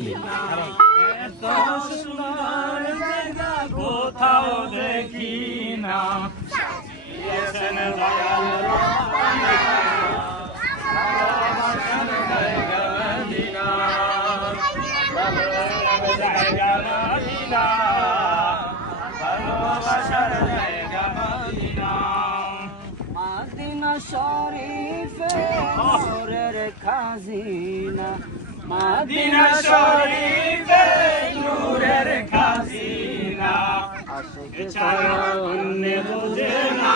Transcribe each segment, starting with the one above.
এত সুন্দর জায়গা কোথাও দেখি না। সাজিয়েছেন দয়াল রব্বানা, ভালোবাসার জায়গা মদিনা, ভালোবাসার জায়গা মদিনা। মদিনা শরীফে নূরের খাজিনা, মদিনা শরীফে নূরের খাজিনা, আশিক ছাড়া অন্য বুঝে না।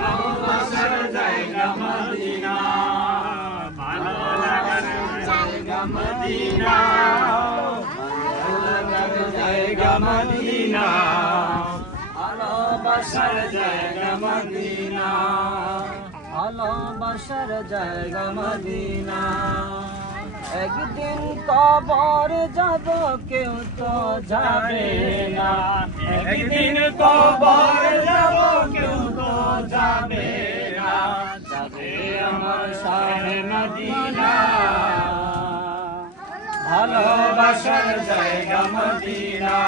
ভালোবাসার জায়গা মদিনা, ভালো লাগার জায়গা মদিনা, ভালো লাগার জায়গা মদিনা, ভালোবাসার জায়গা মদিনা, ভালোবাসার জায়গা মদিনা। একদিন কবর যাব কেউ তো যাবে না, একদিন কবর যাব কেউ তো যাবে না, যাবে আমার শাহে মদিনা। ভালোবাসার জায়গা মদিনা,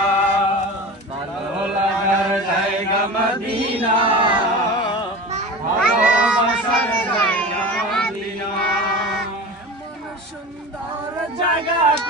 ভালো লাগার জায়গা মদিনা, ভালোবাসার জায়গা মদিনা। এমন সুন্দর জায়গা